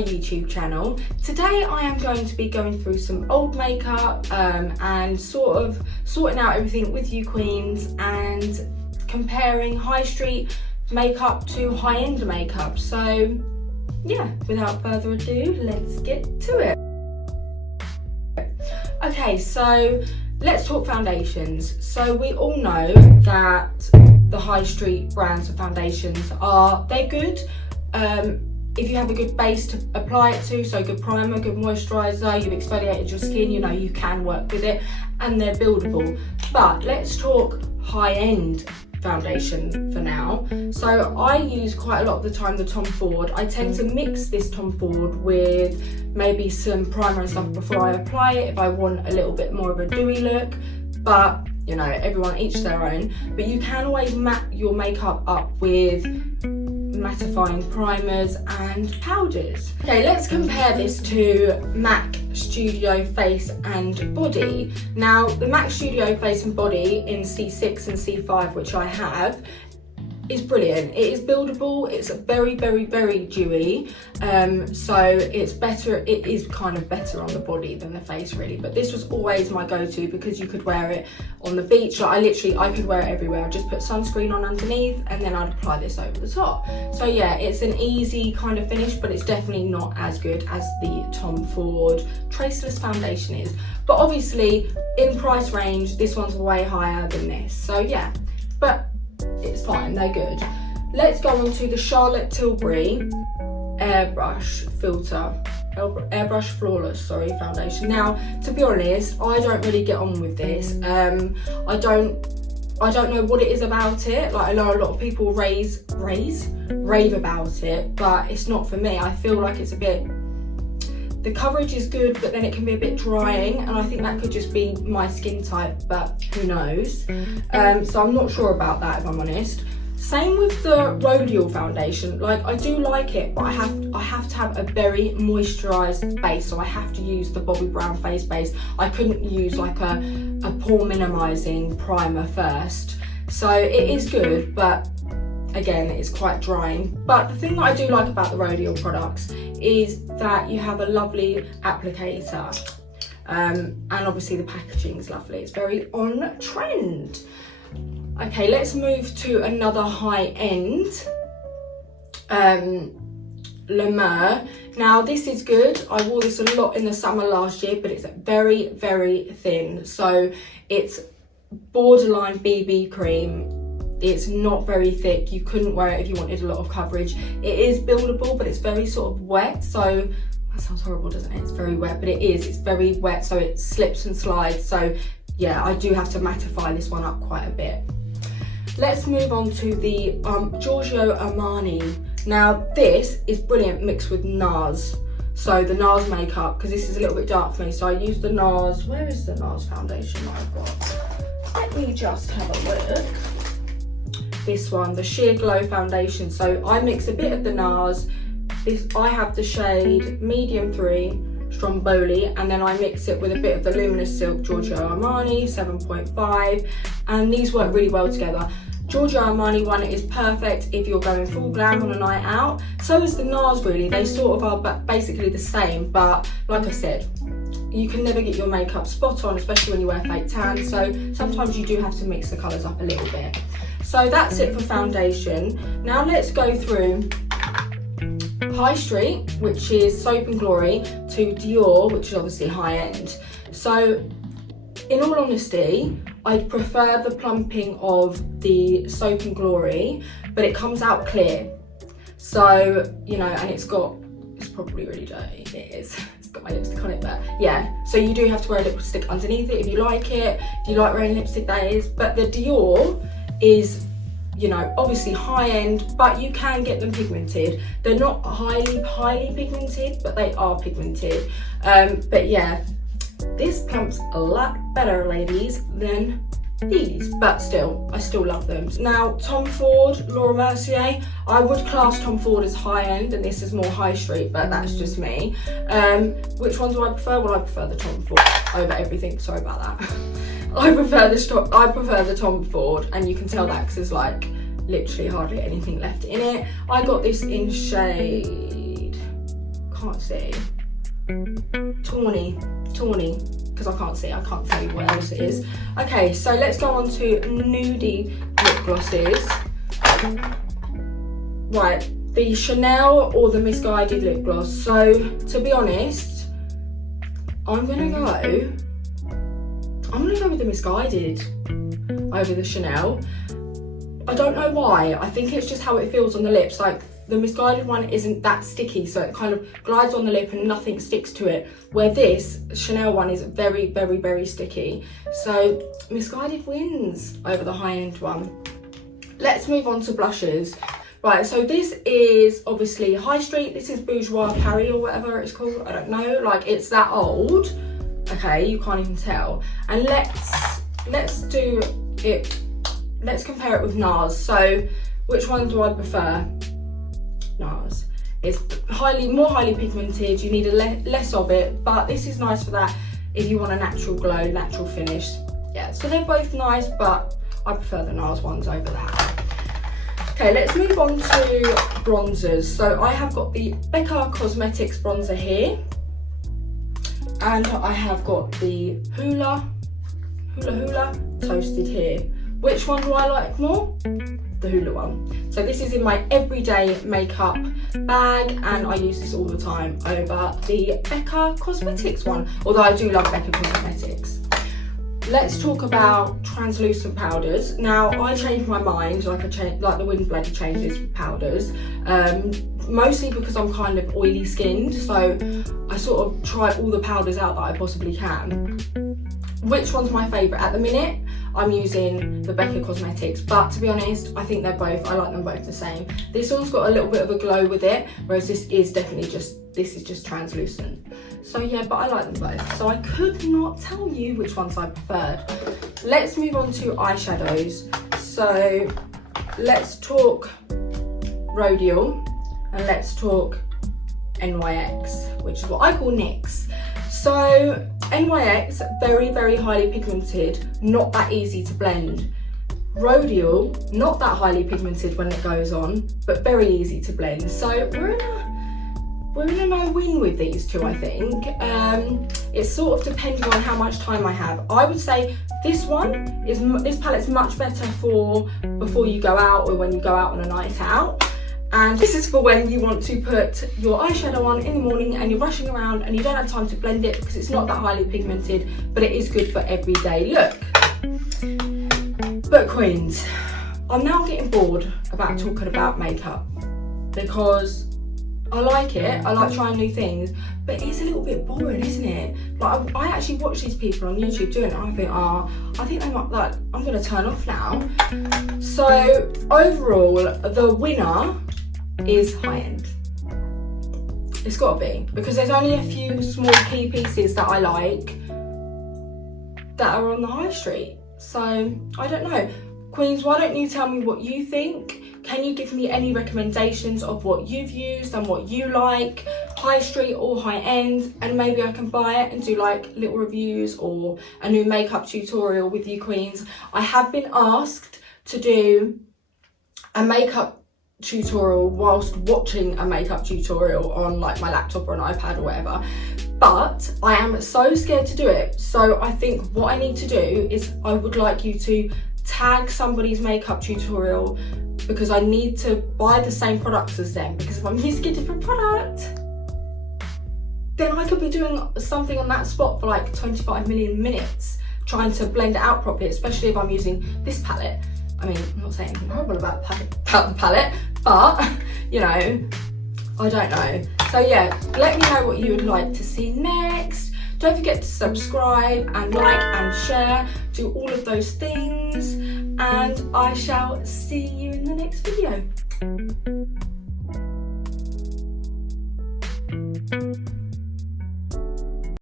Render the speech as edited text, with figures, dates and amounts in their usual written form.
my YouTube channel. Today I am going to be going through some old makeup and sort of sorting out everything with you queens and comparing high street makeup to high-end makeup. So yeah, without further ado, let's get to it. Okay, so let's talk foundations. So we all know that the high street brands of foundations they're good. If you have a good base to apply it to, so good primer, good moisturiser, you've exfoliated your skin, you know you can work with it, and they're buildable. But let's talk high-end foundation for now. So I use quite a lot of the time the Tom Ford. I tend to mix this Tom Ford with maybe some primer and stuff before I apply it if I want a little bit more of a dewy look, but you know, everyone each their own. But you can always matte your makeup up with mattifying primers and powders. Okay, let's compare this to MAC Studio Face and Body. Now, the MAC Studio Face and Body in C6 and C5, which I have, is brilliant. It is buildable, it's very, very, very dewy, so it's better, it is kind of better on the body than the face really, but this was always my go-to because you could wear it on the beach. Like I could wear it everywhere. I'd just put sunscreen on underneath and then I'd apply this over the top. So yeah, it's an easy kind of finish, but it's definitely not as good as the Tom Ford Traceless foundation is. But obviously, in price range, this one's way higher than this. So yeah, but it's fine, they're good. Let's go on to the Charlotte Tilbury Airbrush Flawless foundation. Now, to be honest, I don't really get on with this. I don't know what it is about it. Like, I know a lot of people rave about it, but it's not for me. I feel like it's a bit, the coverage is good, but then it can be a bit drying, and I think that could just be my skin type, but who knows. So I'm not sure about that, if I'm honest. Same with the Rodial foundation. Like, I do like it, but I have to have a very moisturised base, so I have to use the Bobbi Brown face base. I couldn't use like a pore minimising primer first. So it is good, but again, it's quite drying. But the thing that I do like about the Rodial products is that you have a lovely applicator, and obviously the packaging is lovely. It's very on trend. Okay, let's move to another high-end, La Mer. Now, this is good. I wore this a lot in the summer last year, but it's very, very thin. So it's borderline BB cream. It's not very thick. You couldn't wear it if you wanted a lot of coverage. It is buildable, but it's very sort of wet. So that sounds horrible, doesn't it? It's very wet, but it is. It's very wet, so it slips and slides. So yeah, I do have to mattify this one up quite a bit. Let's move on to the Giorgio Armani. Now, this is brilliant mixed with NARS. So the NARS makeup, because this is a little bit dark for me. So I use the NARS. Where is the NARS foundation that I've got? Let me just have a look. This one, the Sheer Glow foundation. So I mix a bit of the NARS. I have the shade Medium 3 Stromboli, and then I mix it with a bit of the Luminous Silk Giorgio Armani 7.5, and these work really well together. Giorgio Armani one is perfect if you're going full glam on a night out. So is the NARS really. They sort of are basically the same, but like I said, you can never get your makeup spot on, especially when you wear fake tan. So sometimes you do have to mix the colours up a little bit. So that's it for foundation. Now let's go through High Street, which is Soap and Glory, to Dior, which is obviously high end. So in all honesty, I prefer the plumping of the Soap and Glory, but it comes out clear. So, you know, and it's probably really dirty. It is. It's got my lipstick on it, but yeah. So you do have to wear lipstick underneath it if you like it. If you like wearing lipstick, that is. But the Dior is, you know, obviously high end, but you can get them pigmented. They're not highly pigmented, but they are pigmented. But yeah, this plumps a lot better, ladies, than these, but still, I still love them. Now, Tom Ford, Laura Mercier, I would class Tom Ford as high end and this is more high street, but that's just me. Which one do I prefer? Well, I prefer the Tom Ford over everything, sorry about that. I prefer the Tom Ford, and you can tell that because there's like literally hardly anything left in it. I got this in shade can't see. Tawny, because I can't see, I can't tell you what else it is. Okay, so let's go on to nudie lip glosses. Right, the Chanel or the Misguided lip gloss. So, to be honest, I'm gonna go with the Misguided over the Chanel. I don't know why. I think it's just how it feels on the lips. Like, the Misguided one isn't that sticky, so it kind of glides on the lip and nothing sticks to it. Where this Chanel one is very, very, very sticky. So Misguided wins over the high-end one. Let's move on to blushes. Right, so this is obviously High Street. This is Bourjois Paris or whatever it's called. I don't know. Like, it's that old. Okay, you can't even tell. And let's do it. Let's compare it with NARS. So which one do I prefer? NARS. It's more highly pigmented. You need less of it, but this is nice for that if you want a natural glow, natural finish. Yeah, so they're both nice, but I prefer the NARS ones over that. Okay, let's move on to bronzers. So I have got the Becca Cosmetics bronzer here, and I have got the Hula Toasted here. Which one do I like more? The Hula one. So this is in my everyday makeup bag, and I use this all the time over the Becca Cosmetics one, although I do love Becca Cosmetics. Let's talk about translucent powders. Now, I changed my mind, like the wind bloody changes with powders, mostly because I'm kind of oily skinned, so I sort of try all the powders out that I possibly can. Which one's my favourite? At the minute, I'm using the Becca Cosmetics, but to be honest, I think I like them both the same. This one's got a little bit of a glow with it, whereas this is just translucent. So yeah, but I like them both. So I could not tell you which ones I preferred. Let's move on to eyeshadows. So let's talk Rodial and let's talk NYX, which is what I call NYX. So NYX, very, very highly pigmented, not that easy to blend. Rodial, not that highly pigmented when it goes on, but very easy to blend. So we're in a no-win with these two, I think. It's sort of depending on how much time I have. I would say this palette's much better for before you go out or when you go out on a night out. And this is for when you want to put your eyeshadow on in the morning and you're rushing around and you don't have time to blend it because it's not that highly pigmented, but it is good for everyday look. But queens, I'm now getting bored about talking about makeup because I like it, I like trying new things, but it's a little bit boring, isn't it? Like, I actually watch these people on YouTube doing it and I think, I think they might, like, I'm gonna turn off now. So overall, the winner is high-end. It's gotta be, because there's only a few small key pieces that I like that are on the high street. So I don't know. Queens, why don't you tell me what you think? Can you give me any recommendations of what you've used and what you like, high street or high end, and maybe I can buy it and do like little reviews or a new makeup tutorial with you queens. I have been asked to do a makeup tutorial whilst watching a makeup tutorial on like my laptop or an iPad or whatever, but I am so scared to do it. So I think what I need to do is I would like you to tag somebody's makeup tutorial, because I need to buy the same products as them, because if I'm using a different product, then I could be doing something on that spot for like 25 million minutes trying to blend it out properly, especially if I'm using this palette. I mean, I'm not saying anything horrible about the palette, but you know, I don't know. So yeah, let me know what you would like to see next. Don't forget to subscribe and like and share, do all of those things, and I shall see you in the next video.